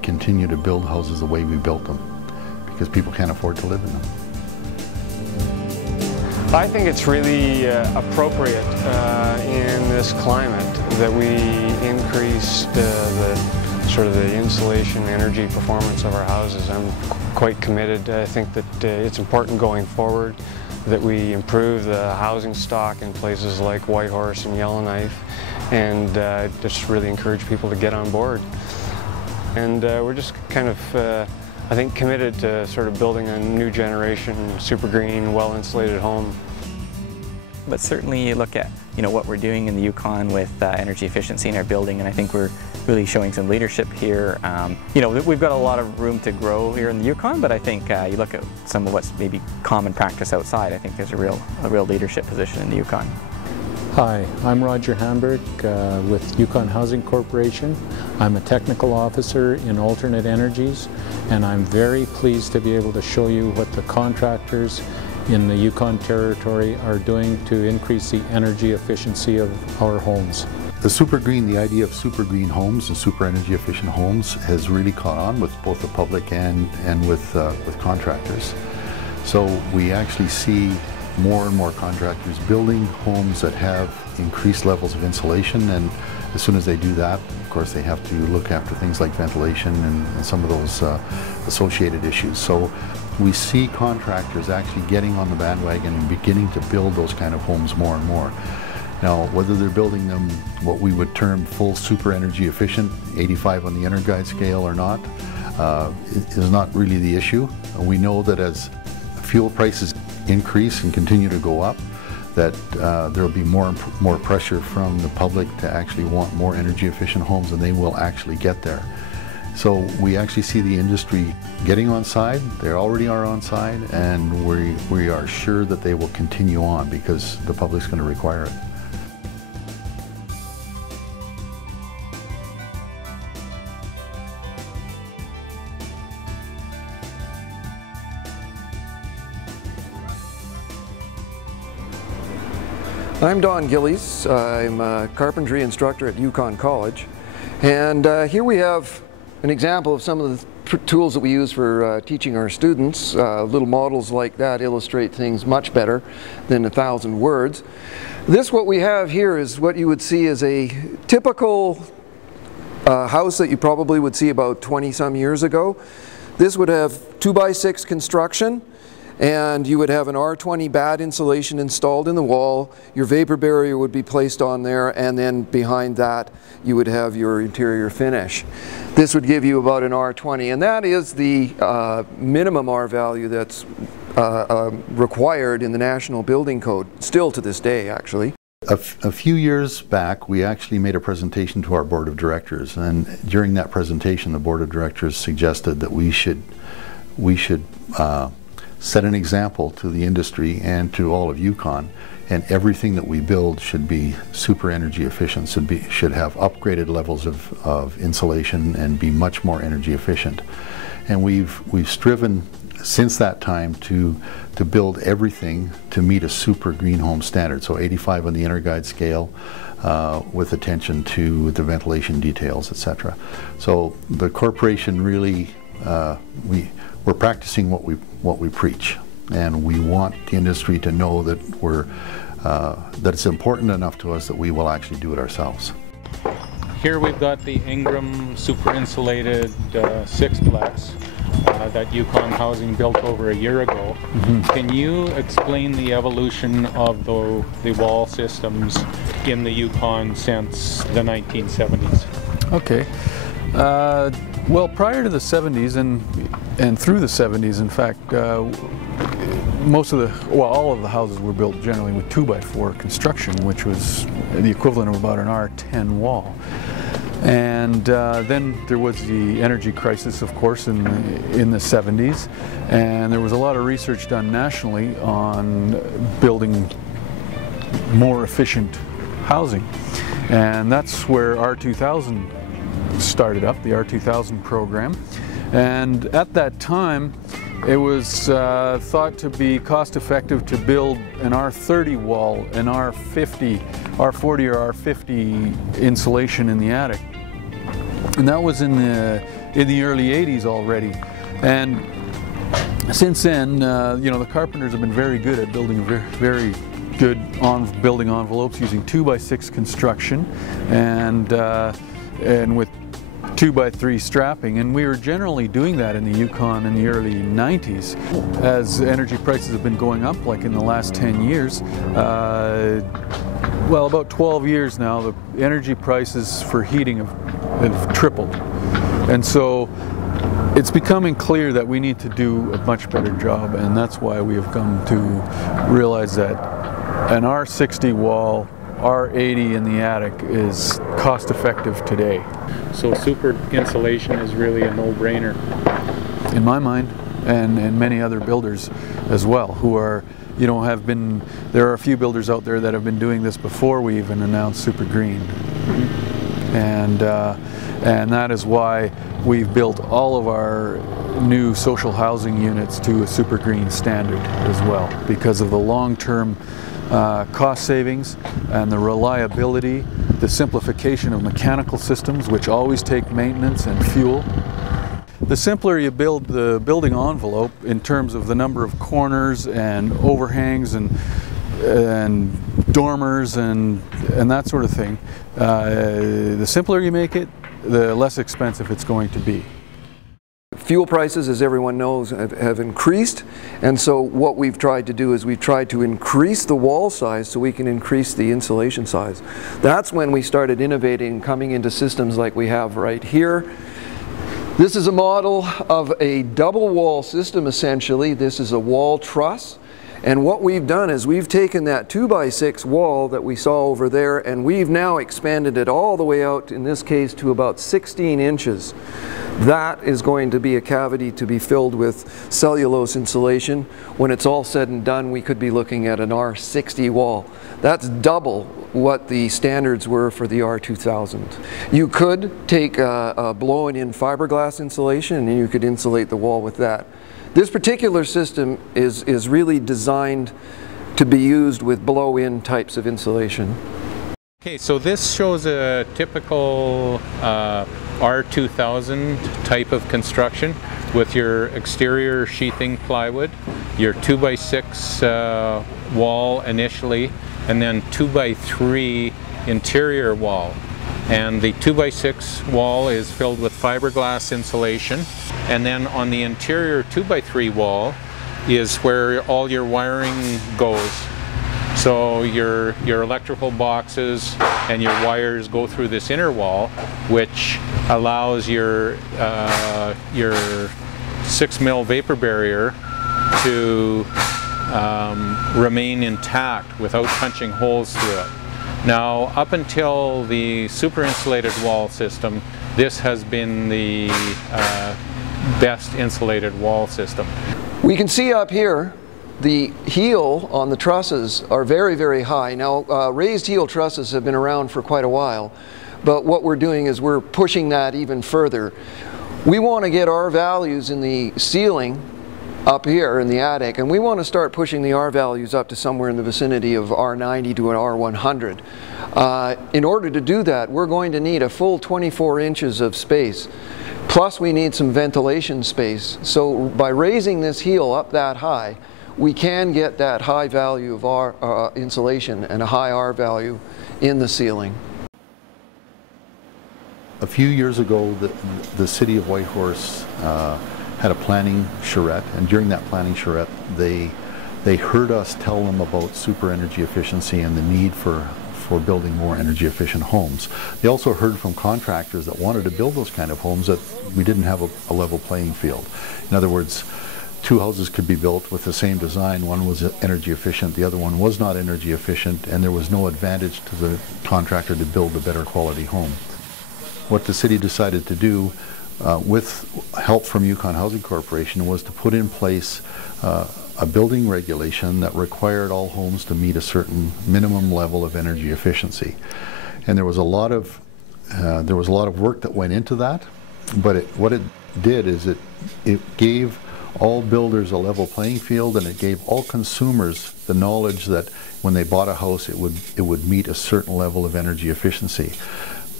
continue to build houses the way we built them, because people can't afford to live in them. I think it's really appropriate in this climate that we increase the insulation energy performance of our houses. I'm quite committed. I think that it's important going forward that we improve the housing stock in places like Whitehorse and Yellowknife, and just really encourage people to get on board. And we're just kind of, I think, committed to sort of building a new generation, super green, well-insulated home. But certainly you look at what we're doing in the Yukon with energy efficiency in our building, and I think we're really showing some leadership here. We've got a lot of room to grow here in the Yukon, but I think you look at some of what's maybe common practice outside, I think there's a real leadership position in the Yukon. Hi, I'm Roger Hamburg with Yukon Housing Corporation. I'm a technical officer in alternate energies, and I'm very pleased to be able to show you what the contractors in the Yukon Territory are doing to increase the energy efficiency of our homes. The idea of super green homes and super energy efficient homes has really caught on with both the public and with contractors. So we actually see more and more contractors building homes that have increased levels of insulation, and as soon as they do that, of course, they have to look after things like ventilation and some of those associated issues. So we see contractors actually getting on the bandwagon and beginning to build those kind of homes more and more. Now, whether they're building them what we would term full super energy efficient, 85 on the Energuide scale or not, is not really the issue. We know that as fuel prices increase and continue to go up, that there will be more pressure from the public to actually want more energy efficient homes, and they will actually get there. So we actually see the industry getting on side. They already are on side, and we are sure that they will continue on because the public's going to require it. I'm Don Gillies. I'm a carpentry instructor at Yukon College, and here we have an example of some of the tools that we use for teaching our students. Little models like that illustrate things much better than 1,000 words. What we have here is what you would see as a typical house that you probably would see about 20-some years ago. This would have 2x6 construction, and you would have an R20 bad insulation installed in the wall. Your vapor barrier would be placed on there, and then behind that you would have your interior finish. This would give you about an R20, and that is the minimum R value that's required in the National Building Code, still to this day actually. A few years back, we actually made a presentation to our board of directors, and during that presentation the board of directors suggested that we should set an example to the industry and to all of Yukon, and everything that we build should be super energy efficient, should have upgraded levels of insulation and be much more energy efficient. And we've striven since that time to build everything to meet a super green home standard, so 85 on the Energuide scale, with attention to the ventilation details, etc. So the corporation really, we're practicing what we preach, and we want the industry to know that that it's important enough to us that we will actually do it ourselves. Here we've got the Ingram super insulated sixplex that Yukon Housing built over a year ago. Mm-hmm. Can you explain the evolution of the wall systems in the Yukon since the 1970s? Okay. Well, prior to the 70s and through the 70s, in fact, all of the houses were built generally with 2x4 construction, which was the equivalent of about an R10 wall. And then there was the energy crisis, of course, in the 70s, and there was a lot of research done nationally on building more efficient housing, and that's where R2000 started up, the R2000 program. And at that time it was thought to be cost effective to build an R30 wall, an R40 or R50 insulation in the attic. And that was in the early 80s already. And since then, you know, the carpenters have been very good at building very good building envelopes using 2x6 construction and with 2x3 strapping, and we were generally doing that in the Yukon in the early 90s. As energy prices have been going up, like in the last 10 years, well, about 12 years now, the energy prices for heating have tripled. And so it's becoming clear that we need to do a much better job, and that's why we have come to realize that an R60 wall, R80 in the attic is cost effective today. So super insulation is really a no-brainer. In my mind, and many other builders as well, who are, you know, there are a few builders out there that have been doing this before we even announced Supergreen. And that is why we've built all of our new social housing units to a Supergreen standard as well, because of the long-term cost savings and the reliability, the simplification of mechanical systems, which always take maintenance and fuel. The simpler you build the building envelope in terms of the number of corners and overhangs and dormers and that sort of thing, the simpler you make it, the less expensive it's going to be. Fuel prices, as everyone knows, have increased, and so what we've tried to do is we've tried to increase the wall size so we can increase the insulation size. That's when we started innovating, coming into systems like we have right here. This is a model of a double wall system essentially. This is a wall truss. And what we've done is we've taken that 2x6 wall that we saw over there, and we've now expanded it all the way out, in this case, to about 16 inches. That is going to be a cavity to be filled with cellulose insulation. When it's all said and done, we could be looking at an R60 wall. That's double what the standards were for the R2000. You could take a blown-in fiberglass insulation and you could insulate the wall with that. This particular system is really designed to be used with blow-in types of insulation. Okay, so this shows a typical R2000 type of construction with your exterior sheathing plywood, your 2x6 wall initially, and then 2x3 interior wall. And the 2x6 wall is filled with fiberglass insulation, and then on the interior 2x3 wall is where all your wiring goes. So your electrical boxes and your wires go through this inner wall, which allows your 6mm vapor barrier to remain intact without punching holes through it. Now, up until the super insulated wall system, this has been the best insulated wall system. We can see up here the heel on the trusses are very, very high. Now, raised heel trusses have been around for quite a while, but what we're doing is we're pushing that even further. We want to get R values in the ceiling up here in the attic, and we want to start pushing the R values up to somewhere in the vicinity of R90 to an R100. In order to do that, we're going to need a full 24 inches of space. Plus we need some ventilation space. So by raising this heel up that high, we can get that high value of R insulation and a high R value in the ceiling. A few years ago, the city of Whitehorse had a planning charrette, and during that planning charrette, they heard us tell them about super energy efficiency and the need for building more energy efficient homes. They also heard from contractors that wanted to build those kind of homes that we didn't have a level playing field. In other words, two houses could be built with the same design. One was energy efficient, the other one was not energy efficient, and there was no advantage to the contractor to build a better quality home. What the city decided to do with help from Yukon Housing Corporation was to put in place a building regulation that required all homes to meet a certain minimum level of energy efficiency. And there was a lot of work that went into that, but what it did is it gave all builders a level playing field, and it gave all consumers the knowledge that when they bought a house it would meet a certain level of energy efficiency.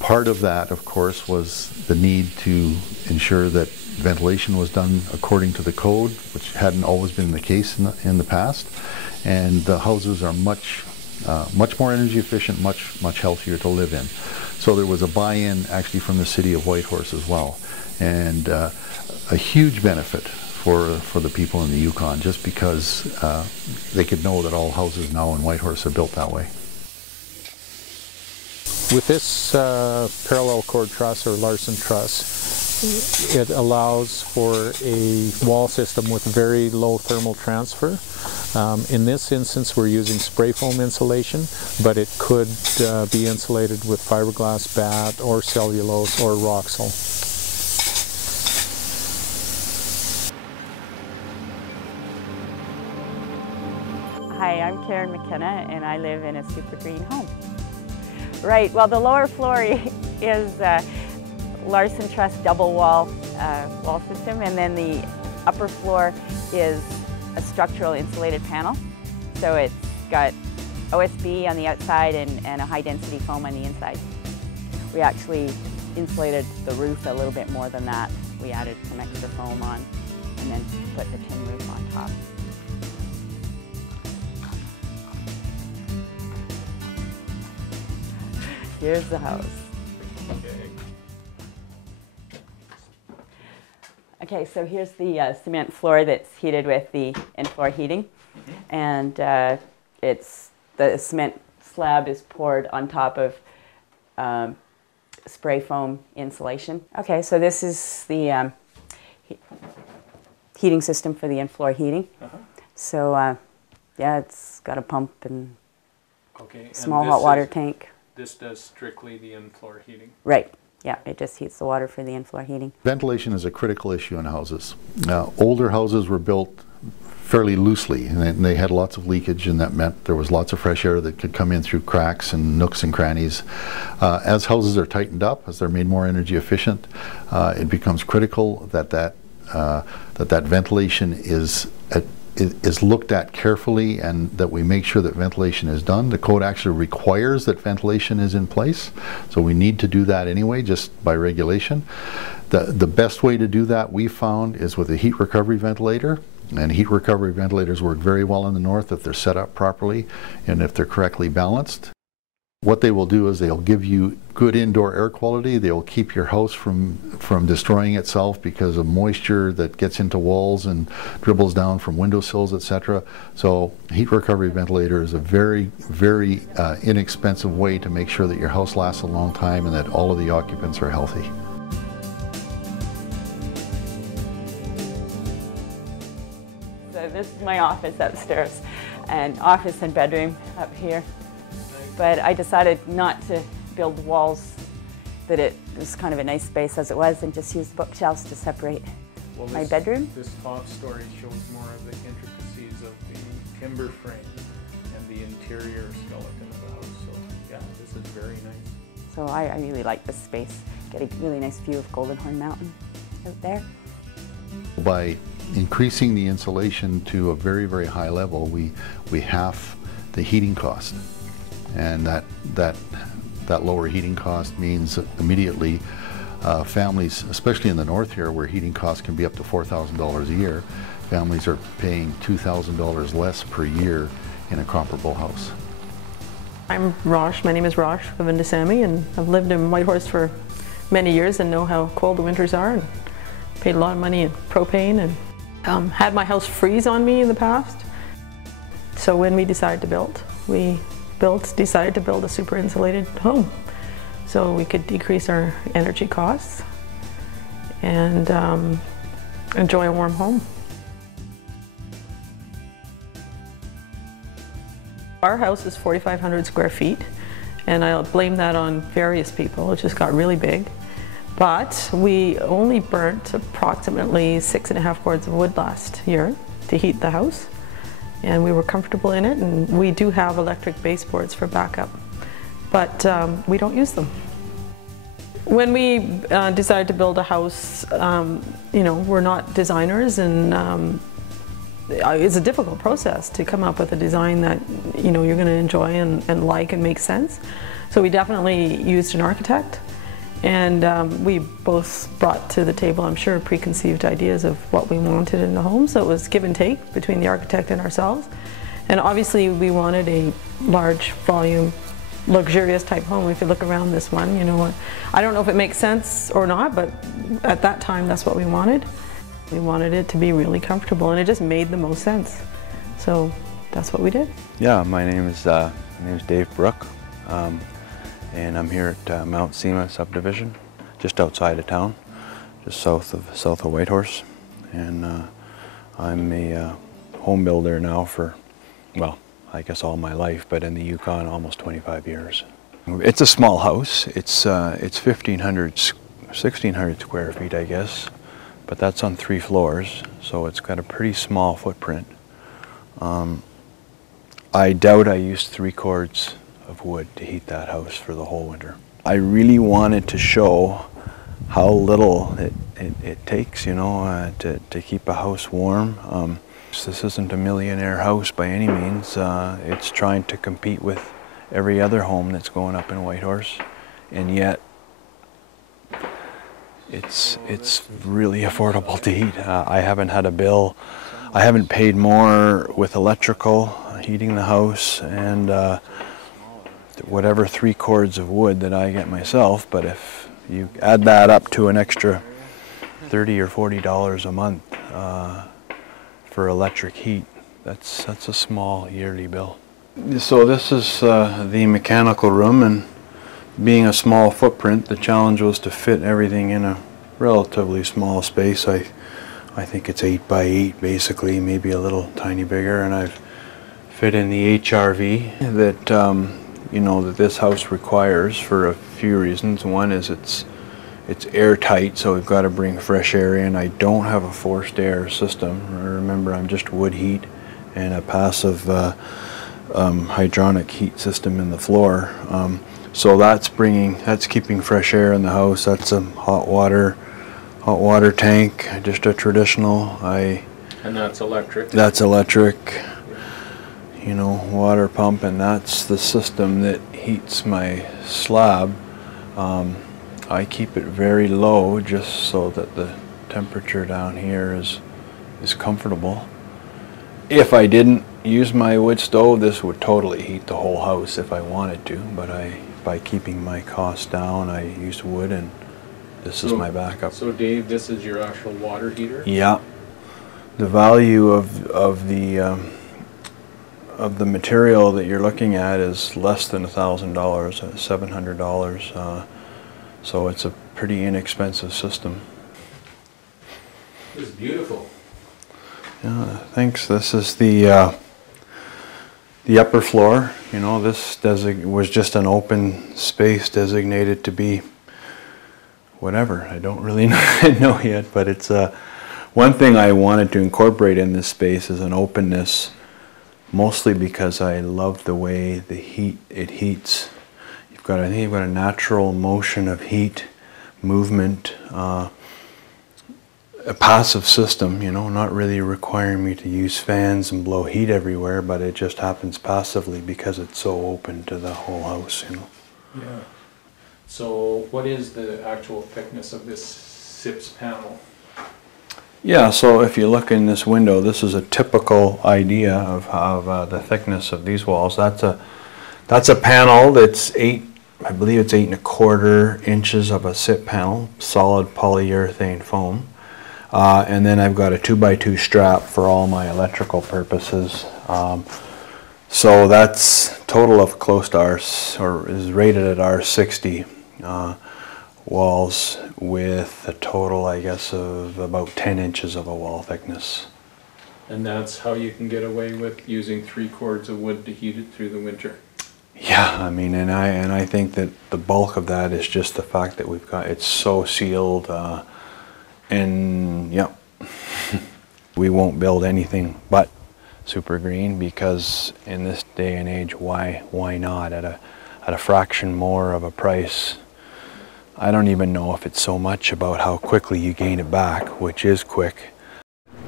Part of that, of course, was the need to ensure that ventilation was done according to the code, which hadn't always been the case in the past. And the houses are much more energy efficient, much healthier to live in. So there was a buy-in actually from the city of Whitehorse as well, and a huge benefit for the people in the Yukon, just because they could know that all houses now in Whitehorse are built that way. With this parallel cord truss or Larson truss, it allows for a wall system with very low thermal transfer. In this instance we're using spray foam insulation, but it could be insulated with fiberglass bat or cellulose or Roxol. Hi, I'm Karen McKenna and I live in a Supergreen home. Right, well the lower floor is Larson truss double wall system, and then the upper floor is a structural insulated panel. So it's got OSB on the outside and a high density foam on the inside. We actually insulated the roof a little bit more than that. We added some extra foam on and then put the tin roof on top. Here's the house. Okay, so here's the cement floor that's heated with the in-floor heating, and the cement slab is poured on top of spray foam insulation. Okay, so this is the heating system for the in-floor heating. So yeah, it's got a pump and small hot water tank. This does strictly the in-floor heating? Right. Yeah, it just heats the water for the in-floor heating. Ventilation is a critical issue in houses. Older houses were built fairly loosely, and they had lots of leakage, and that meant there was lots of fresh air that could come in through cracks and nooks and crannies. As houses are tightened up, as they're made more energy efficient, it becomes critical that ventilation is looked at carefully, and that we make sure that ventilation is done. The code actually requires that ventilation is in place, so we need to do that anyway, just by regulation. The best way to do that, we found, is with a heat recovery ventilator, and heat recovery ventilators work very well in the north if they're set up properly and if they're correctly balanced. What they will do is they'll give you good indoor air quality. They will keep your house from destroying itself because of moisture that gets into walls and dribbles down from windowsills, etc. So heat recovery ventilator is a very, very inexpensive way to make sure that your house lasts a long time and that all of the occupants are healthy. So this is my office upstairs, and office and bedroom up here. But I decided not to build walls, that it was kind of a nice space as it was, and just use bookshelves to separate my bedroom. This top story shows more of the intricacies of the timber frame and the interior skeleton of the house. So yeah, this is very nice. So I really like this space. Get a really nice view of Golden Horn Mountain out there. By increasing the insulation to a very, very high level, we half the heating cost. And that lower heating cost means immediately families, especially in the north here, where heating costs can be up to $4,000 a year, families are paying $2,000 less per year in a comparable house. I'm Rosh. My name is Rosh of Indesami, and I've lived in Whitehorse for many years and know how cold the winters are, and paid a lot of money in propane, and had my house freeze on me in the past. So when we decided to build, decided to build a super insulated home so we could decrease our energy costs and enjoy a warm home. Our house is 4,500 square feet, and I'll blame that on various people. It just got really big. But we only burnt approximately 6.5 cords of wood last year to heat the house. And we were comfortable in it, and we do have electric baseboards for backup, but we don't use them. When we decided to build a house, you know, we're not designers, and it's a difficult process to come up with a design that you're going to enjoy and like and make sense. So we definitely used an architect, and we both brought to the table, I'm sure, preconceived ideas of what we wanted in the home. So it was give and take between the architect and ourselves. And obviously we wanted a large volume, luxurious type home. If you look around this one, I don't know if it makes sense or not, but at that time that's what we wanted. We wanted it to be really comfortable, and it just made the most sense. So that's what we did. Yeah, my name is Dave Brook, and I'm here at Mount Sema subdivision, just outside of town, just south of Whitehorse. And I'm a home builder now for, well, I guess all my life, but in the Yukon almost 25 years. It's a small house. It's 1,500, 1,600 square feet, I guess, but that's on 3 floors, so it's got a pretty small footprint. I doubt I used 3 cords of wood to heat that house for the whole winter. I really wanted to show how little it takes, to keep a house warm. This isn't a millionaire house by any means. It's trying to compete with every other home that's going up in Whitehorse, and yet it's really affordable to heat. I haven't had a bill. I haven't paid more with electrical, heating the house, and whatever 3 cords of wood that I get myself. But if you add that up to an extra $30 or $40 a month for electric heat, that's a small yearly bill. So this is the mechanical room, and being a small footprint, the challenge was to fit everything in a relatively small space. I think it's 8 by 8 basically, maybe a little tiny bigger, and I've fit in the HRV that that this house requires for a few reasons. One is it's airtight, so we've got to bring fresh air in. I don't have a forced air system. Remember, I'm just wood heat and a passive hydronic heat system in the floor. So that's keeping fresh air in the house. That's a hot water tank, just a traditional. And that's electric. That's electric. Water pump, and that's the system that heats my slab. I keep it very low just so that the temperature down here is comfortable. If I didn't use my wood stove, this would totally heat the whole house if I wanted to, but by keeping my costs down, I use wood, and this is my backup. So Dave, this is your actual water heater? Yeah. The value of the material that you're looking at is less than $1,000, $700. So it's a pretty inexpensive system. It's beautiful. Yeah, thanks. This is the upper floor. This was just an open space designated to be whatever. I don't really know yet, but it's one thing I wanted to incorporate in this space is an openness, mostly because I love the way it heats. I think you've got a natural motion of heat, movement, a passive system, not really requiring me to use fans and blow heat everywhere, but it just happens passively because it's so open to the whole house, Yeah. So what is the actual thickness of this SIPS panel? Yeah, so if you look in this window, this is a typical idea of the thickness of these walls. That's a panel that's I believe it's 8 1/4 inches of a SIP panel, solid polyurethane foam. And then I've got a 2x2 strap for all my electrical purposes. So that's total of close to is rated at R60 walls with a total, I guess, of about 10 inches of a wall thickness. And that's how you can get away with using 3 cords of wood to heat it through the winter? Yeah, I mean, and I think that the bulk of that is just the fact that it's so sealed, and yeah, we won't build anything but Supergreen, because in this day and age, why not at a fraction more of a price? I don't even know if it's so much about how quickly you gain it back, which is quick.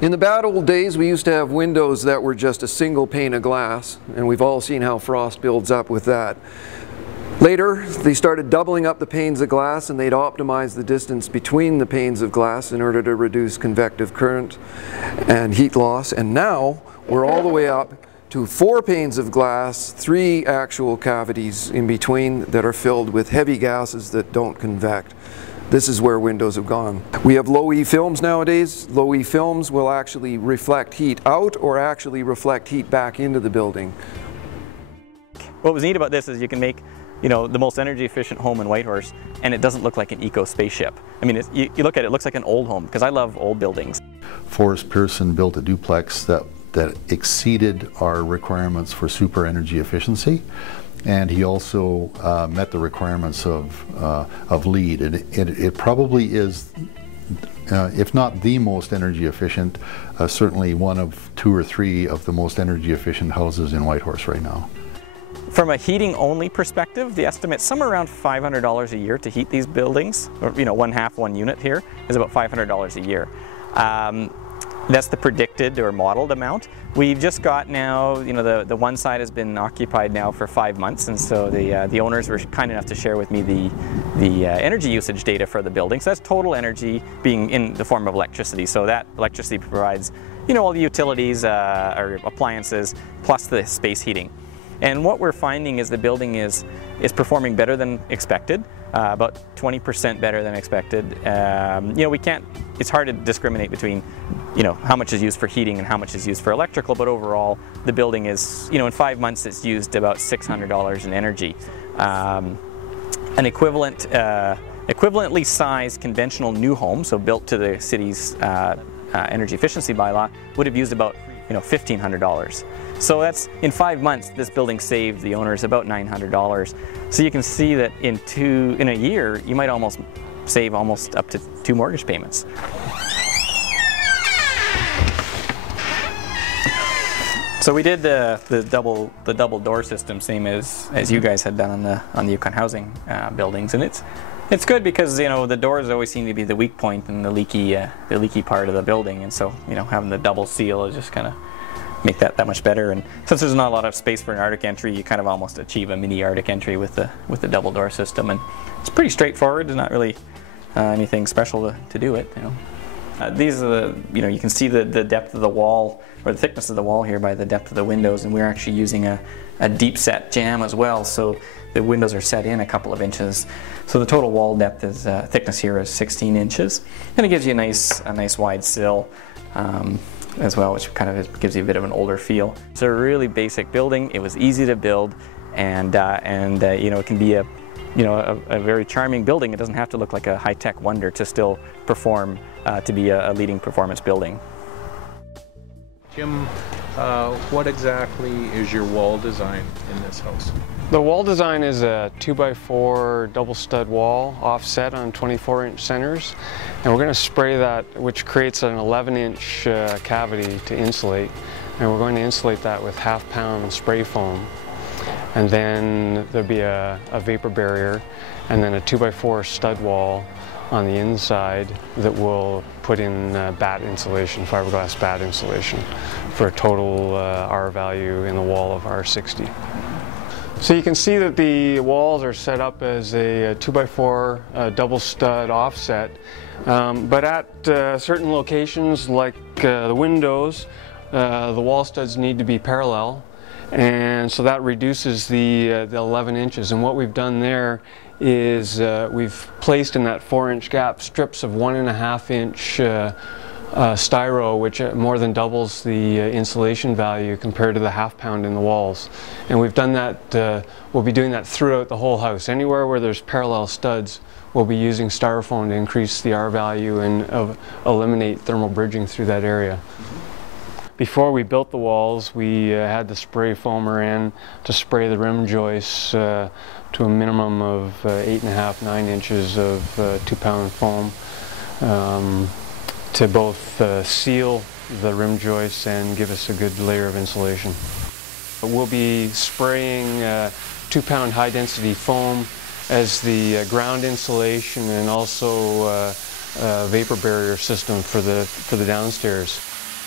In the bad old days, we used to have windows that were just a single pane of glass, and we've all seen how frost builds up with that. Later, they started doubling up the panes of glass, and they'd optimize the distance between the panes of glass in order to reduce convective current and heat loss. And now, we're all the way up to 4 panes of glass, 3 actual cavities in between that are filled with heavy gases that don't convect. This is where windows have gone. We have low-E films nowadays. Low-E films will actually reflect heat out or actually reflect heat back into the building. What was neat about this is you can make, you know, the most energy efficient home in Whitehorse, and it doesn't look like an eco spaceship. I mean, you look at it, it looks like an old home, because I love old buildings. Forrest Pearson built a duplex that exceeded our requirements for super energy efficiency. And he also met the requirements of LEED. And it probably is, if not the most energy efficient, certainly one of 2 or 3 of the most energy efficient houses in Whitehorse right now. From a heating only perspective, the estimate's somewhere around $500 a year to heat these buildings, or, you know, one unit here is about $500 a year. That's the predicted or modeled amount. We've just got now, you know, the one side has been occupied now for 5 months, and so the owners were kind enough to share with me the energy usage data for the building. So that's total energy being in the form of electricity. So that electricity provides, you know, all the utilities or appliances plus the space heating. And what we're finding is the building is performing better than expected, about 20% better than expected. You know, it's hard to discriminate between, you know, how much is used for heating and how much is used for electrical, but overall the building is, you know, in 5 months it's used about $600 in energy. An equivalently sized conventional new home, so built to the city's energy efficiency bylaw, would have used about, you know, $1,500. So that's, in 5 months, this building saved the owners about $900. So you can see that in a year, you might almost save almost up to 2 mortgage payments. So we did the double door system, same as you guys had done on the Yukon Housing buildings, and it's good because, you know, the doors always seem to be the weak point and the leaky part of the building, and so, you know, having the double seal is just kind of make that much better. And since there's not a lot of space for an Arctic entry, you kind of almost achieve a mini Arctic entry with the double door system, and it's pretty straightforward. There's not really anything special to do it, you know. These are the, you know, you can see the depth of the wall, or the thickness of the wall here by the depth of the windows, and we're actually using a deep set jamb as well, so the windows are set in a couple of inches. So the total wall depth is, thickness here is 16 inches, and it gives you a nice wide sill as well, which kind of gives you a bit of an older feel. It's a really basic building. It was easy to build, and you know, it can be a very charming building. It doesn't have to look like a high-tech wonder to still perform, to be a leading performance building. Jim, what exactly is your wall design in this house? The wall design is a 2x4 double stud wall offset on 24-inch centers, and we're going to spray that, which creates an 11-inch cavity to insulate, and we're going to insulate that with half-pound spray foam. And then there'll be a vapor barrier, and then a 2x4 stud wall on the inside that will put in bat insulation, fiberglass bat insulation, for a total R value in the wall of R60. So you can see that the walls are set up as a 2x4 double stud offset, but at certain locations like the windows, the wall studs need to be parallel, and so that reduces the 11 inches. And what we've done there is we've placed in that 4-inch gap strips of 1.5-inch styro, which more than doubles the insulation value compared to the half-pound in the walls. And we've done that, we'll be doing that throughout the whole house. Anywhere where there's parallel studs, we'll be using styrofoam to increase the R value and eliminate thermal bridging through that area. Before we built the walls, we had the spray foamer in to spray the rim joists to a minimum of 8.5 to 9 inches of 2-pound foam to both seal the rim joists and give us a good layer of insulation. We'll be spraying 2-pound high-density foam as the ground insulation, and also a vapor barrier system for the downstairs.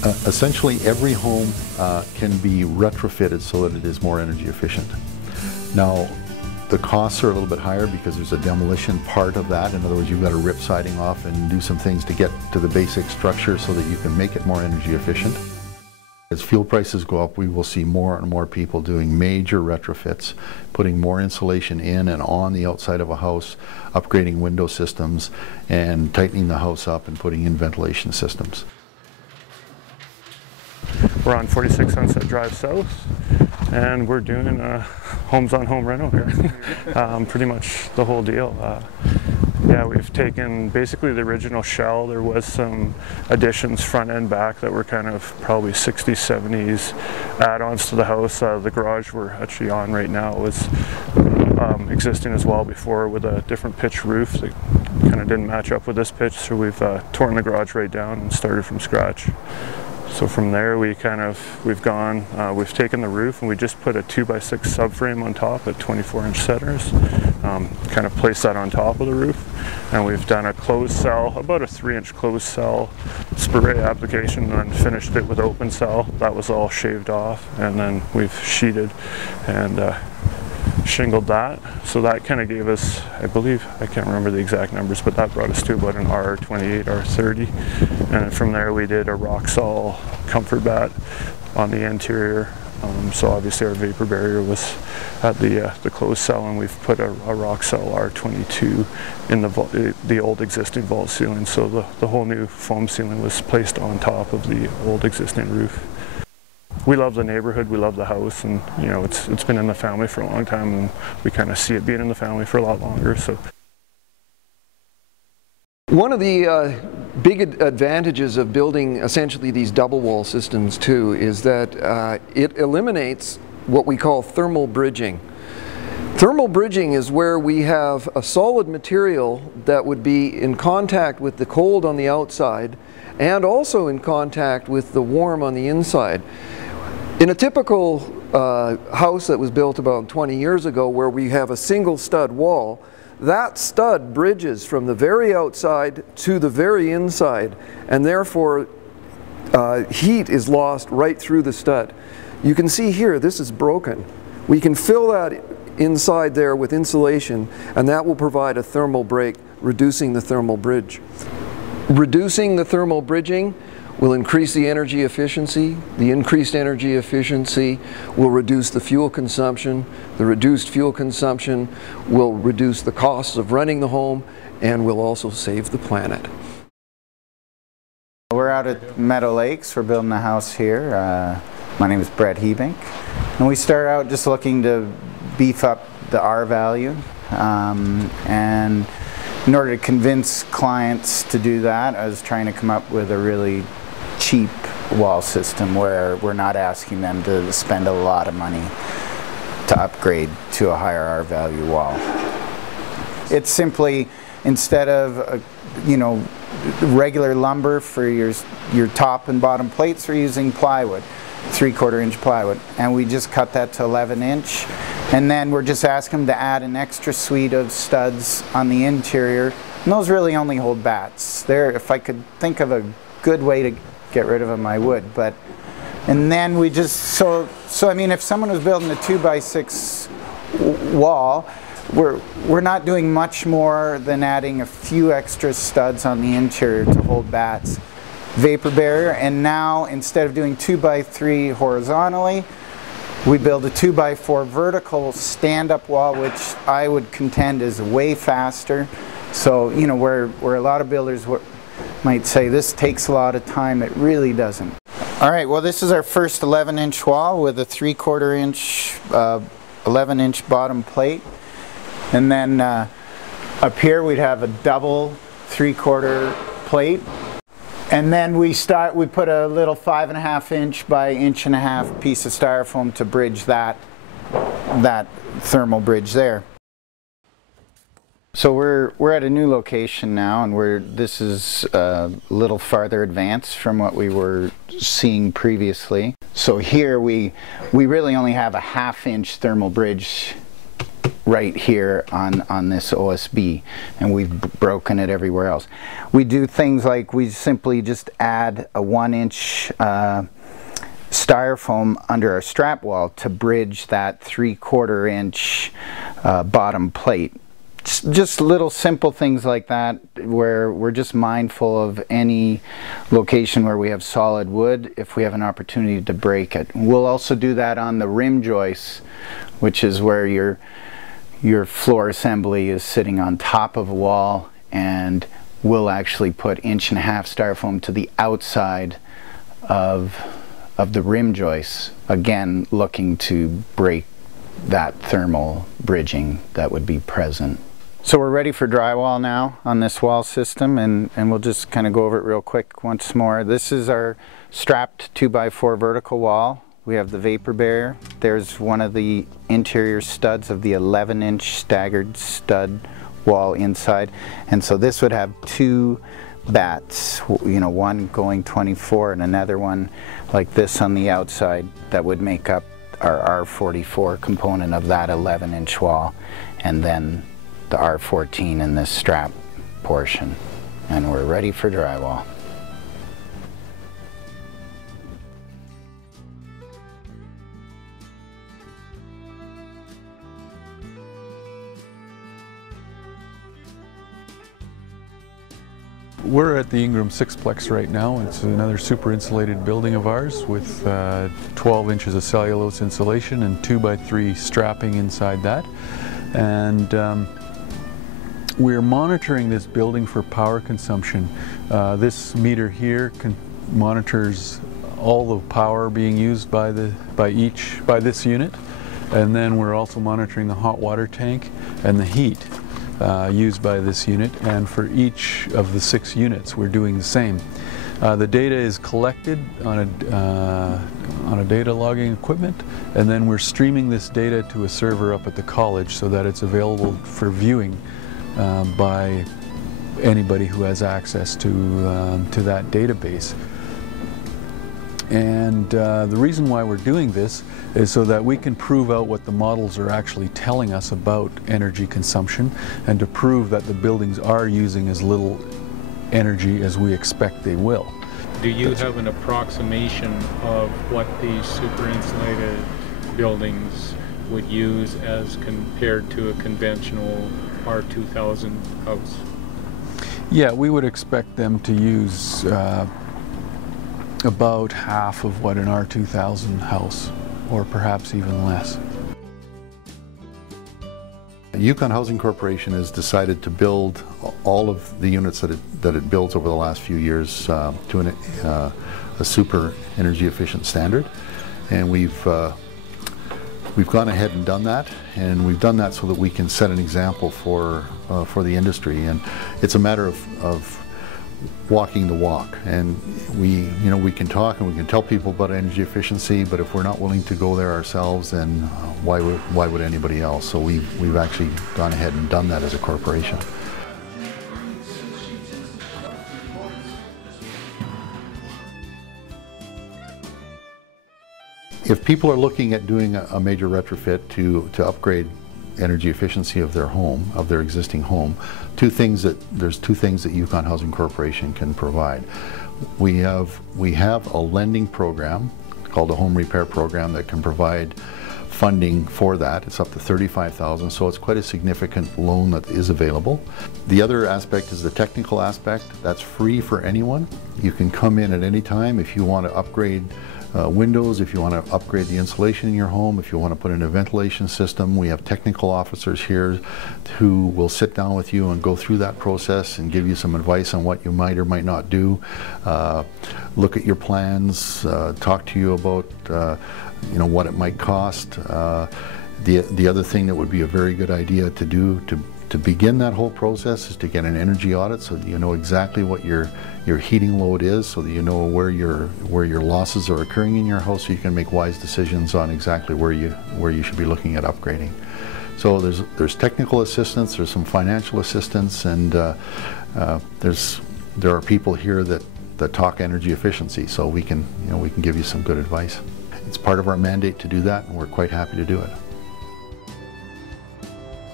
Essentially, every home can be retrofitted so that it is more energy efficient. Now, the costs are a little bit higher because there's a demolition part of that. In other words, you've got to rip siding off and do some things to get to the basic structure so that you can make it more energy efficient. As fuel prices go up, we will see more and more people doing major retrofits, putting more insulation in and on the outside of a house, upgrading window systems, and tightening the house up and putting in ventilation systems. We're on 46 Sunset Drive South, and we're doing homes on home rental here. Pretty much the whole deal. Yeah, we've taken basically the original shell. There was some additions front and back that were kind of probably 60s, 70s add-ons to the house. The garage we're actually on right now was existing as well before with a different pitch roof that kind of didn't match up with this pitch, so we've torn the garage right down and started from scratch. So from there we've taken the roof and we just put a 2x6 subframe on top at 24-inch centers, kind of placed that on top of the roof, and we've done a closed cell, about a 3-inch closed cell spray application, and then finished it with open cell. That was all shaved off, and then we've sheeted and shingled that. So that kind of gave us, I believe, I can't remember the exact numbers, but that brought us to about an R28, R30. And from there we did a rock sol comfort bat on the interior. So obviously our vapor barrier was at the closed cell, and we've put a rock sol R22 in the old existing vault ceiling. So the whole new foam ceiling was placed on top of the old existing roof. We love the neighborhood, we love the house, and you know, it's been in the family for a long time, and we kind of see it being in the family for a lot longer. So one of the big advantages of building essentially these double wall systems too is that it eliminates what we call thermal bridging. Thermal bridging is where we have a solid material that would be in contact with the cold on the outside and also in contact with the warm on the inside. In a typical house that was built about 20 years ago, where we have a single stud wall, that stud bridges from the very outside to the very inside, and therefore heat is lost right through the stud. You can see here, this is broken. We can fill that inside there with insulation, and that will provide a thermal break, reducing the thermal bridge. Reducing the thermal bridging will increase the energy efficiency. The increased energy efficiency will reduce the fuel consumption. The reduced fuel consumption will reduce the costs of running the home and will also save the planet. We're out at Meadow Lakes. We're building a house here. My name is Brett Hebink, and we start out just looking to beef up the R value, and in order to convince clients to do that, I was trying to come up with a really cheap wall system where we're not asking them to spend a lot of money to upgrade to a higher R value wall. It's simply, instead of regular lumber for your top and bottom plates, we're using plywood, 3/4 inch plywood, and we just cut that to 11 inch, and then we're just asking them to add an extra suite of studs on the interior, and those really only hold bats. If I could think of a good way to get rid of them, I would. And then we just, so I mean, if someone was building a 2x6 wall, we're not doing much more than adding a few extra studs on the interior to hold bats, vapor barrier, and now instead of doing 2x3 horizontally, we build a 2x4 vertical stand-up wall, which I would contend is way faster. So, you know, where a lot of builders might say this takes a lot of time, it really doesn't. All right, well, this is our first 11-inch wall with a 3/4 inch, 11-inch bottom plate. And then up here we'd have a double 3/4 plate. And then we put a little 5.5 inch by 1.5 inch piece of styrofoam to bridge that thermal bridge there. So we're at a new location now, and this is a little farther advanced from what we were seeing previously. So here we really only have a 1/2 inch thermal bridge right here on this OSB, and we've broken it everywhere else. We do things like we simply just add a 1-inch styrofoam under our strap wall to bridge that 3/4 inch bottom plate. Just little simple things like that, where we're just mindful of any location where we have solid wood, if we have an opportunity to break it. We'll also do that on the rim joists, which is where your floor assembly is sitting on top of a wall, and we'll actually put 1.5 inch styrofoam to the outside of the rim joists, again looking to break that thermal bridging that would be present. So we're ready for drywall now on this wall system, and we'll just kind of go over it real quick once more. This is our strapped 2x4 vertical wall. We have the vapor barrier. There's one of the interior studs of the 11-inch staggered stud wall inside, and so this would have 2 bats, you know, one going 24 and another one like this on the outside, that would make up our R44 component of that 11-inch wall, and then the R14 in this strap portion. And we're ready for drywall. We're at the Ingram sixplex right now. It's another super insulated building of ours with 12 inches of cellulose insulation and 2x3 strapping inside that. And we're monitoring this building for power consumption. This meter here monitors all the power being used by this unit, and then we're also monitoring the hot water tank and the heat used by this unit, and for each of the 6 units we're doing the same. The data is collected on a data logging equipment, and then we're streaming this data to a server up at the college so that it's available for viewing by anybody who has access to that database. And the reason why we're doing this is so that we can prove out what the models are actually telling us about energy consumption, and to prove that the buildings are using as little energy as we expect they will. Do you have an approximation of what these super insulated buildings would use as compared to a conventional R2000 house? Yeah, we would expect them to use about half of what an R2000 house, or perhaps even less. Yukon Housing Corporation has decided to build all of the units that it builds over the last few years to a super energy efficient standard, and we've gone ahead and done that, and we've done that so that we can set an example for the industry. And it's a matter of walking the walk, and we can talk and we can tell people about energy efficiency, but if we're not willing to go there ourselves, then why would anybody else? So we've actually gone ahead and done that as a corporation. If people are looking at doing a major retrofit to upgrade energy efficiency of their home, of their existing home, there's two things that Yukon Housing Corporation can provide. We have a lending program called a home repair program that can provide funding for that. It's up to $35,000, so it's quite a significant loan that is available. The other aspect is the technical aspect. That's free for anyone. You can come in at any time if you want to upgrade windows, if you want to upgrade the insulation in your home, if you want to put in a ventilation system. We have technical officers here who will sit down with you and go through that process and give you some advice on what you might or might not do. Look at your plans, talk to you about what it might cost. The other thing that would be a very good idea to do to begin that whole process is to get an energy audit, so that you know exactly what your heating load is, so that you know where your losses are occurring in your house, so you can make wise decisions on exactly where you should be looking at upgrading. So there's technical assistance, there's some financial assistance, and there are people here that talk energy efficiency, so we can give you some good advice. It's part of our mandate to do that, and we're quite happy to do it.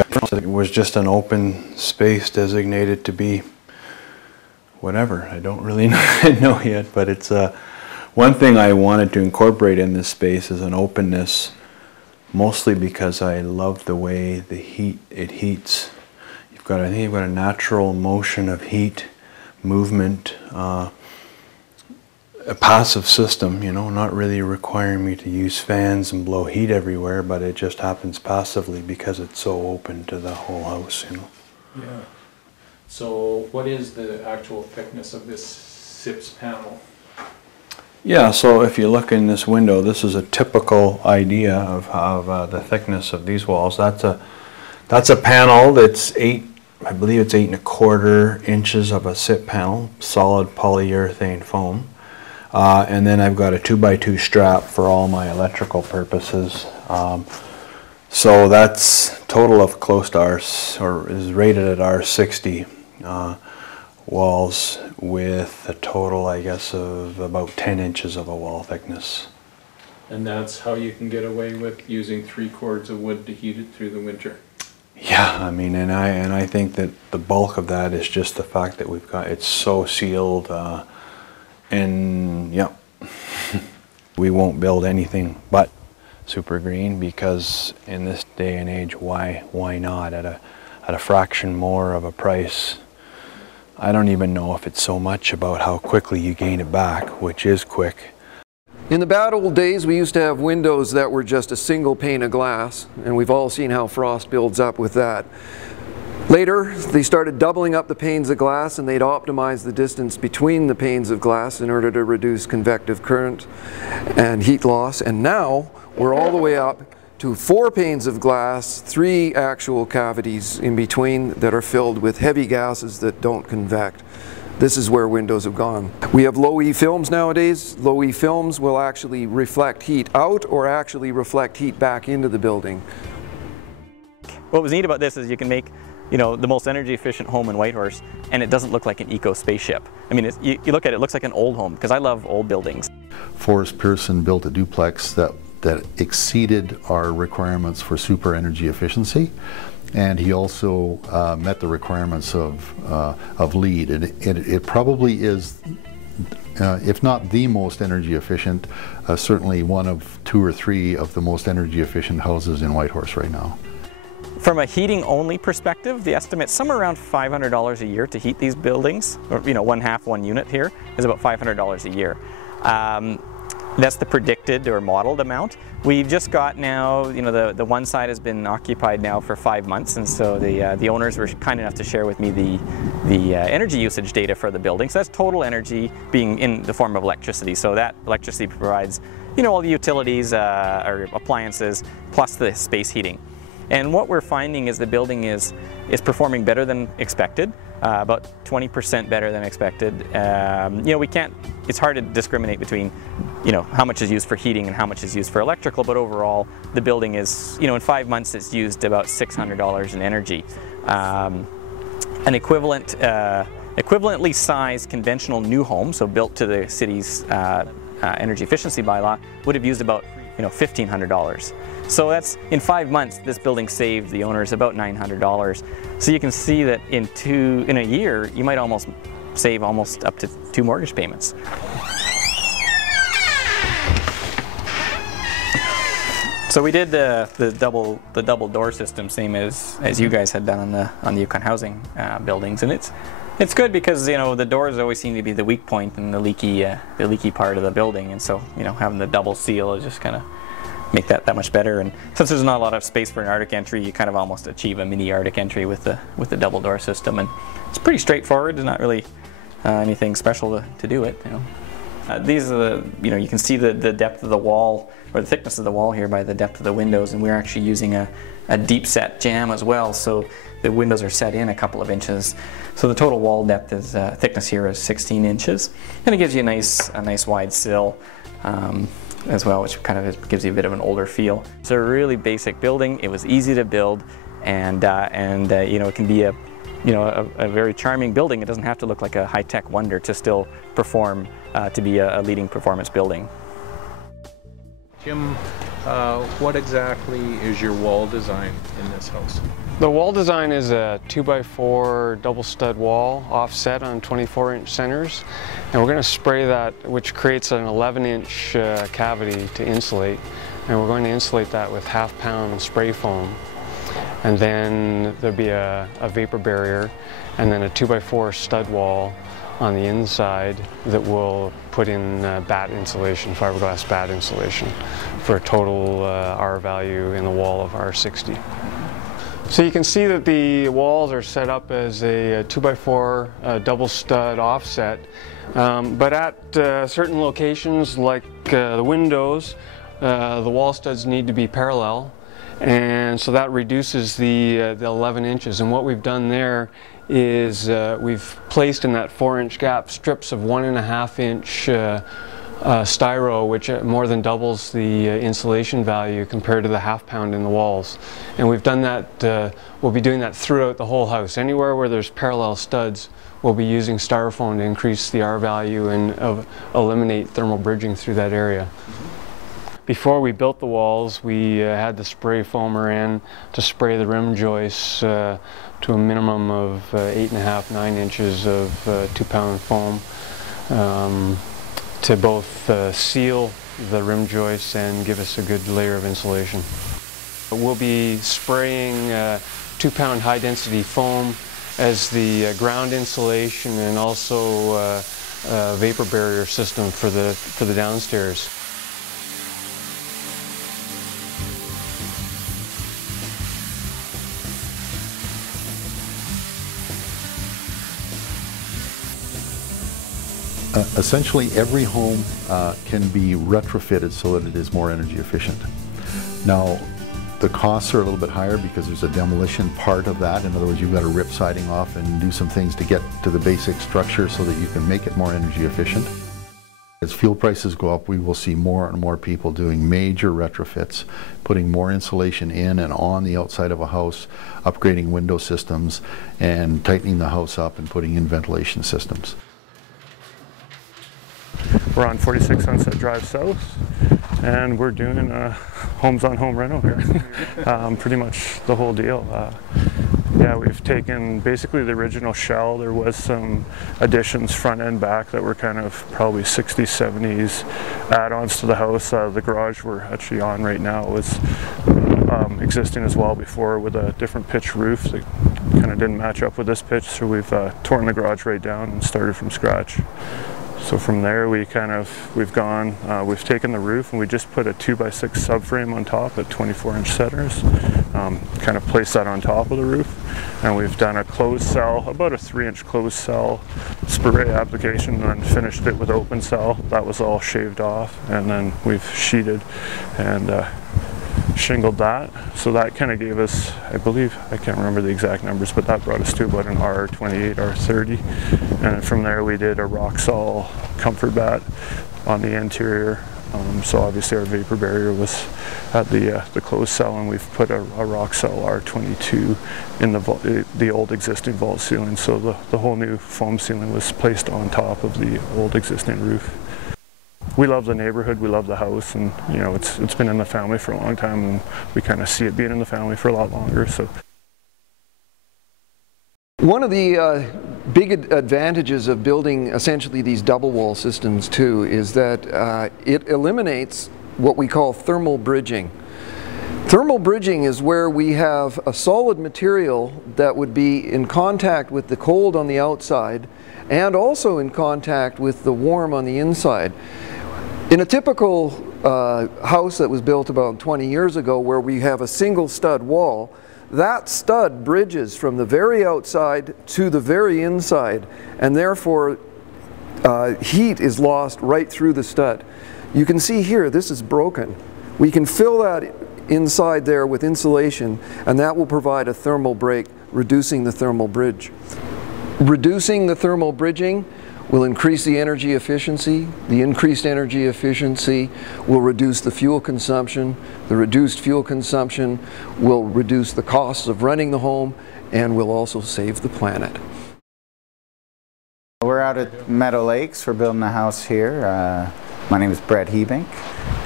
It was just an open space designated to be whatever. I don't really know yet, but it's one thing I wanted to incorporate in this space is an openness, mostly because I love the way it heats. I think you've got a natural motion of heat, movement, a passive system, you know, not really requiring me to use fans and blow heat everywhere, but it just happens passively because it's so open to the whole house, you know. Yeah. So what is the actual thickness of this SIPS panel? Yeah, so if you look in this window, this is a typical idea of the thickness of these walls. That's a panel that's I believe it's 8 1/4 inches of a SIP panel, solid polyurethane foam. And then I've got a 2x2 strap for all my electrical purposes. So that's total of close to is rated at R60 walls with a total, I guess, of about 10 inches of a wall thickness. And that's how you can get away with using 3 cords of wood to heat it through the winter. Yeah, I mean, and I think that the bulk of that is just the fact that it's so sealed, and yeah, we won't build anything but Supergreen because in this day and age, why not at a fraction more of a price? I don't even know if it's so much about how quickly you gain it back, which is quick. In the bad old days, we used to have windows that were just a single pane of glass, and we've all seen how frost builds up with that. Later, they started doubling up the panes of glass, and they'd optimize the distance between the panes of glass in order to reduce convective current and heat loss. And now, we're all the way up to 4 panes of glass, 3 actual cavities in between that are filled with heavy gases that don't convect. This is where windows have gone. We have low-E films nowadays. Low-E films will actually reflect heat out or actually reflect heat back into the building. What was neat about this is you can make, you know, the most energy efficient home in Whitehorse, and it doesn't look like an eco spaceship. I mean, you look at it, it looks like an old home, because I love old buildings. Forrest Pearson built a duplex that exceeded our requirements for super energy efficiency, and he also met the requirements of LEED. And it probably is, if not the most energy efficient, certainly one of 2 or 3 of the most energy efficient houses in Whitehorse right now. From a heating only perspective, the estimate's somewhere around $500 a year to heat these buildings, or, you know, one unit here is about $500 a year. That's the predicted or modeled amount. We've just got now, you know, the one side has been occupied now for 5 months, and so the owners were kind enough to share with me the energy usage data for the building. So that's total energy being in the form of electricity. So that electricity provides, you know, all the utilities or appliances plus the space heating. And what we're finding is the building is performing better than expected, about 20% better than expected. You know, it's hard to discriminate between, you know, how much is used for heating and how much is used for electrical, but overall the building is, you know, in 5 months it's used about $600 in energy. An equivalently sized conventional new home, so built to the city's energy efficiency bylaw, would have used about, you know, $1,500. So that's, in 5 months, this building saved the owners about $900. So you can see that in a year, you might almost save almost up to 2 mortgage payments. So we did the double door system, same as you guys had done on the Yukon Housing buildings, and it's good because, you know, the doors always seem to be the weak point and the leaky part of the building, and so, you know, having the double seal is just kind of make that much better. And since there's not a lot of space for an Arctic entry, you kind of almost achieve a mini Arctic entry with the double door system, and it's pretty straightforward. There's not really anything special to do it, you know. These are the, you know, you can see the depth of the wall, or the thickness of the wall here by the depth of the windows, and we're actually using a deep set jamb as well, so the windows are set in a couple of inches. So the total wall depth is thickness here is 16 inches, and it gives you a nice wide sill as well, which kind of gives you a bit of an older feel. It's a really basic building. It was easy to build, and you know, it can be a very charming building. It doesn't have to look like a high-tech wonder to still perform to be a leading performance building. Jim, What exactly is your wall design in this house? The wall design is a 2x4 double stud wall offset on 24-inch centers, and we're going to spray that, which creates an 11-inch cavity to insulate, and we're going to insulate that with half-pound spray foam, and then there'll be a vapor barrier, and then a 2x4 stud wall on the inside that will put in batt insulation, fiberglass batt insulation, for a total R value in the wall of R60. So you can see that the walls are set up as a 2x4 double stud offset, but at certain locations like the windows, the wall studs need to be parallel, and so that reduces the 11 inches. And what we've done there is we've placed in that 4-inch gap strips of 1.5-inch styro, which more than doubles the insulation value compared to the half-pound in the walls. And we've done that, we'll be doing that throughout the whole house. Anywhere where there's parallel studs, we'll be using styrofoam to increase the R value and eliminate thermal bridging through that area. Before we built the walls, we had the spray foamer in to spray the rim joists to a minimum of 8.5–9 inches of 2-pound foam to both seal the rim joists and give us a good layer of insulation. We'll be spraying 2-pound high-density foam as the ground insulation and also a vapor barrier system for the downstairs. Essentially, every home can be retrofitted so that it is more energy efficient. Now, the costs are a little bit higher because there's a demolition part of that. In other words, you've got to rip siding off and do some things to get to the basic structure so that you can make it more energy efficient. As fuel prices go up, we will see more and more people doing major retrofits, putting more insulation in and on the outside of a house, upgrading window systems, and tightening the house up and putting in ventilation systems. We're on 46 Sunset Drive South, and we're doing homes on home rental here. Pretty much the whole deal. Yeah, we've taken basically the original shell. There was some additions front and back that were kind of probably 60s, 70s add-ons to the house. The garage we're actually on right now was existing as well before with a different pitch roof that kind of didn't match up with this pitch, so we've torn the garage right down and started from scratch. So from there we've taken the roof and we just put a 2x6 subframe on top at 24-inch centers, kind of placed that on top of the roof, and we've done a closed cell, about a 3-inch closed cell spray application, and then finished it with open cell. That was all shaved off, and then we've sheeted and shingled that. So that kind of gave us, I believe, I can't remember the exact numbers, but that brought us to about an R28, R30. And from there we did a Roxol comfort batt on the interior. So obviously our vapor barrier was at the closed cell, and we've put a Roxol R22 in the old existing vault ceiling. So the whole new foam ceiling was placed on top of the old existing roof. We love the neighborhood, we love the house, and you know, it's been in the family for a long time, and we kind of see it being in the family for a lot longer. So one of the big advantages of building essentially these double wall systems too is that it eliminates what we call thermal bridging. Thermal bridging is where we have a solid material that would be in contact with the cold on the outside and also in contact with the warm on the inside. In a typical house that was built about 20 years ago, where we have a single stud wall, that stud bridges from the very outside to the very inside, and therefore heat is lost right through the stud. You can see here, this is broken. We can fill that inside there with insulation, and that will provide a thermal break, reducing the thermal bridge. Reducing the thermal bridging will increase the energy efficiency. The increased energy efficiency will reduce the fuel consumption. The reduced fuel consumption will reduce the costs of running the home and will also save the planet. We're out at Meadow Lakes. We're building a house here. My name is Brett Hebink,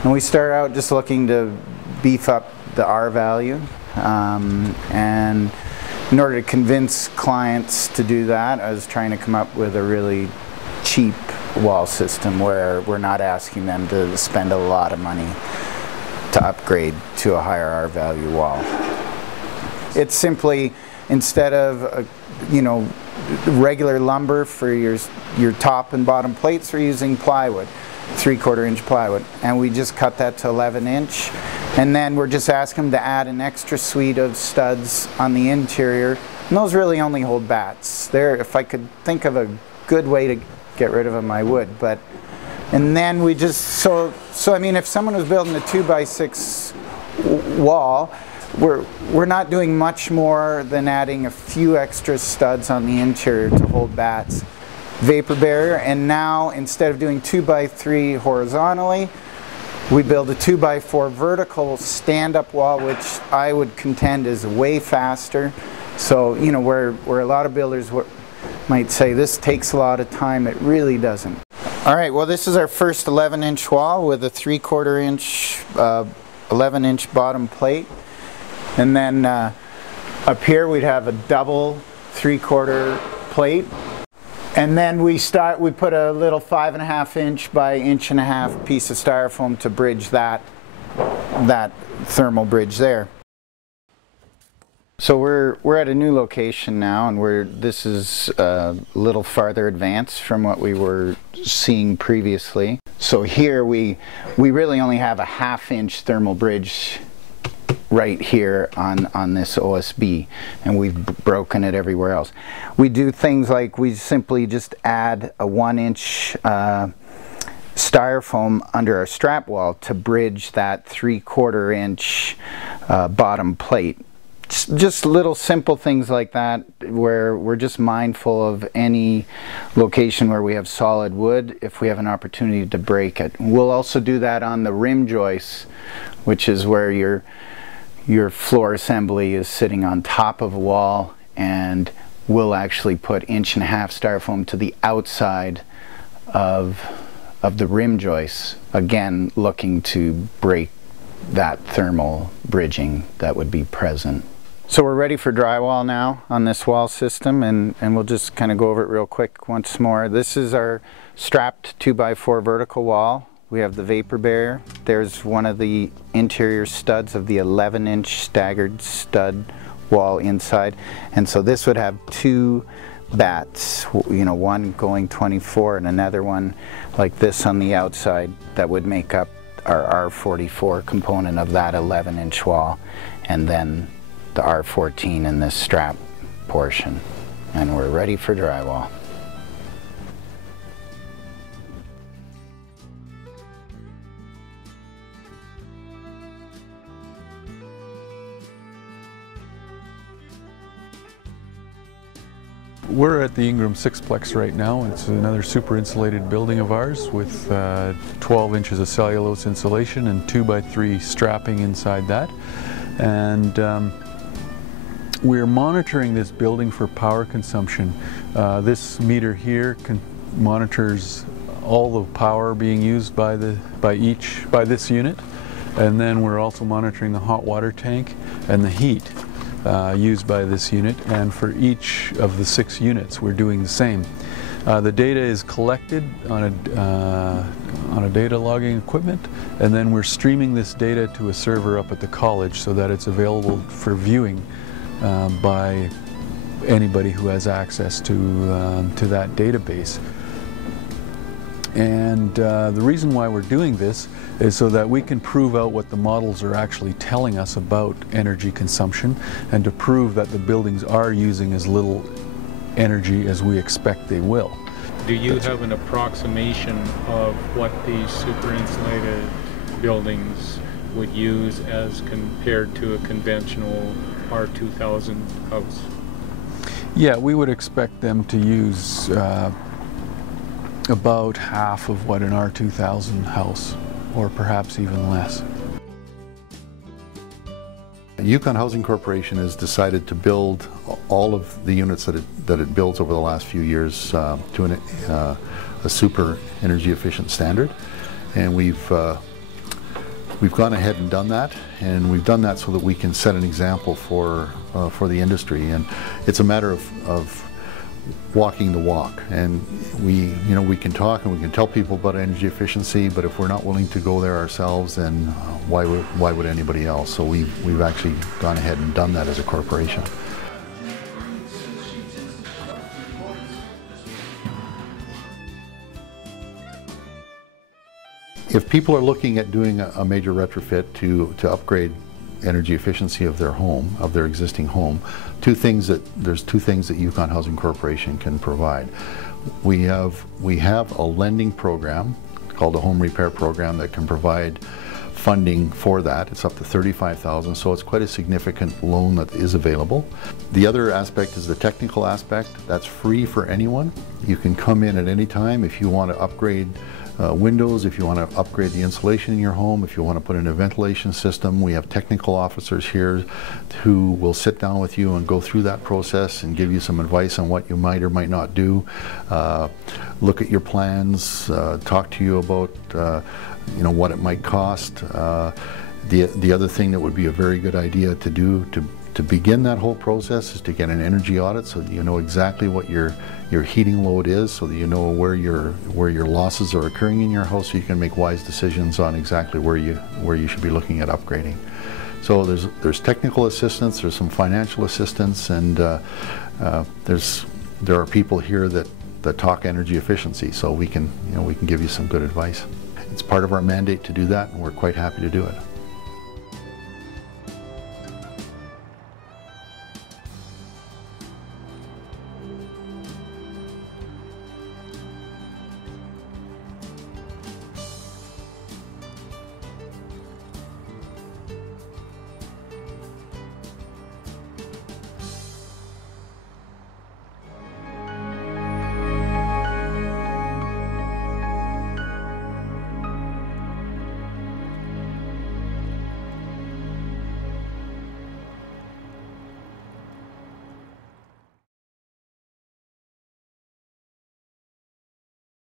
And we started out just looking to beef up the R value. And in order to convince clients to do that, I was trying to come up with a really cheap wall system where we're not asking them to spend a lot of money to upgrade to a higher R value wall. It's simply, instead of regular lumber for your top and bottom plates, we're using plywood, 3/4 inch plywood, and we just cut that to 11 inch, and then we're just asking them to add an extra suite of studs on the interior, and those really only hold bats. If I could think of a good way to get rid of them, I would. And then we just, so I mean, if someone was building a 2x6 wall, we're not doing much more than adding a few extra studs on the interior to hold bats, vapor barrier, and now instead of doing 2x3 horizontally, we build a 2x4 vertical stand-up wall, which I would contend is way faster. So, where a lot of builders might say this takes a lot of time, it really doesn't. All right, well, this is our first 11-inch wall with a 3/4 inch, 11-inch bottom plate. And then up here we'd have a double 3/4 plate. And then we put a little 5.5 inch by 1.5 inch piece of styrofoam to bridge that thermal bridge there. So we're at a new location now, and this is a little farther advanced from what we were seeing previously. So here we really only have a 1/2 inch thermal bridge right here on this OSB, and we've broken it everywhere else. We do things like we simply just add a 1 inch styrofoam under our strap wall to bridge that 3/4 inch bottom plate. Just little simple things like that, where we're just mindful of any location where we have solid wood, if we have an opportunity to break it. We'll also do that on the rim joists, which is where your floor assembly is sitting on top of a wall, and we'll actually put 1.5 inch styrofoam to the outside of the rim joists, again looking to break that thermal bridging that would be present. So we're ready for drywall now on this wall system, and we'll just kind of go over it real quick once more. This is our strapped 2x4 vertical wall. We have the vapor barrier. There's one of the interior studs of the 11-inch staggered stud wall inside, and so this would have 2 bats, one going 24 and another one like this on the outside, that would make up our R44 component of that 11-inch wall, and then the R14 in this strap portion. And we're ready for drywall. We're at the Ingram sixplex right now. It's another super insulated building of ours with 12 inches of cellulose insulation and 2x3 strapping inside that. And we're monitoring this building for power consumption. This meter here monitors all the power being used by this unit, and then we're also monitoring the hot water tank and the heat used by this unit, and for each of the 6 units we're doing the same. The data is collected on a data logging equipment, and then we're streaming this data to a server up at the college so that it's available for viewing by anybody who has access to that database. And the reason why we're doing this is so that we can prove out what the models are actually telling us about energy consumption, and to prove that the buildings are using as little energy as we expect they will. Do you have an approximation of what these super insulated buildings would use as compared to a conventional R2000 house? Yeah, we would expect them to use about half of what an R2000 house, or perhaps even less. Yukon Housing Corporation has decided to build all of the units that it builds over the last few years to a super energy efficient standard, and we've we've gone ahead and done that, and we've done that so that we can set an example for the industry. And it's a matter of walking the walk. And we can talk and we can tell people about energy efficiency, but if we're not willing to go there ourselves, then why would anybody else? So we've actually gone ahead and done that as a corporation. If people are looking at doing a major retrofit to upgrade energy efficiency of their home, of their existing home, there's two things that Yukon Housing Corporation can provide. We have a lending program called a home repair program that can provide funding for that. It's up to $35,000, so it's quite a significant loan that is available. The other aspect is the technical aspect. That's free for anyone. You can come in at any time if you want to upgrade windows, if you want to upgrade the insulation in your home, if you want to put in a ventilation system. We have technical officers here who will sit down with you and go through that process and give you some advice on what you might or might not do. Look at your plans, talk to you about what it might cost. The other thing that would be a very good idea to do to begin that whole process is to get an energy audit so that you know exactly what your heating load is, so that you know where your losses are occurring in your house, so you can make wise decisions on exactly where you should be looking at upgrading. So there's technical assistance, there's some financial assistance, and there are people here that talk energy efficiency, so we can give you some good advice. It's part of our mandate to do that, and we're quite happy to do it.